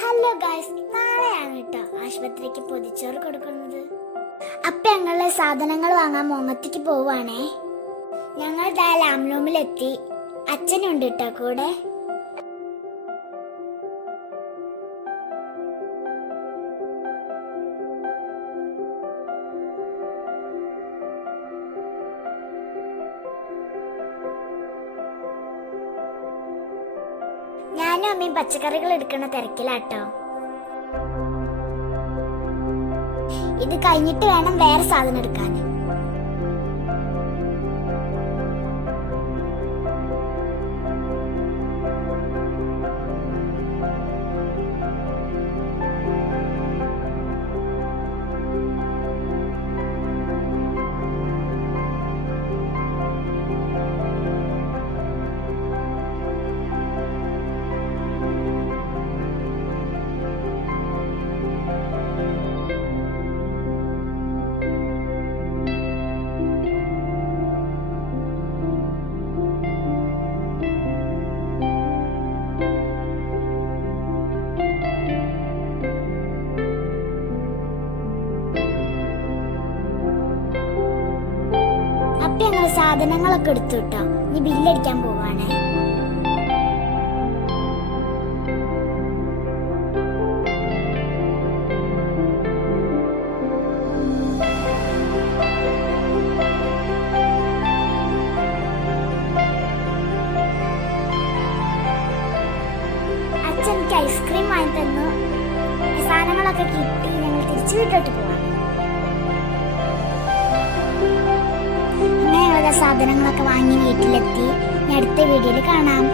Hello guys, നാളെയാണ് കേട്ടോ ആശുപത്രിക്ക് പൊതിച്ചോറ് കൊടുക്കുന്നത്. അപ്പൊ ഞങ്ങളെ സാധനങ്ങൾ വാങ്ങാൻ മോങ്ങത്തേക്ക് പോവാണേ. ഞങ്ങൾ ലാംലൂമിലെത്തി. അച്ഛനുണ്ട് കേട്ടോ കൂടെ. ഞാനും അമ്മയും പച്ചക്കറികൾ എടുക്കണ തിരക്കിലാട്ടോ. ഇത് കഴിഞ്ഞിട്ട് വേണം വേറെ സാധനം എടുക്കാൻ. ഞങ്ങൾ സാധനങ്ങളൊക്കെ എടുത്തു കേട്ടോ. ഇനി ബില്ലടിക്കാൻ പോവാണേ. അച്ഛൻ എനിക്ക് ഐസ്ക്രീം വാങ്ങി തന്നു. സാധനങ്ങളൊക്കെ കിട്ടി. ഞങ്ങൾ തിരിച്ചു വീട്ടിലോട്ട് പോവാണ്. സാധനങ്ങളൊക്കെ വാങ്ങി വീട്ടിലെത്തി. അടുത്ത വീഡിയോയിൽ കാണാം.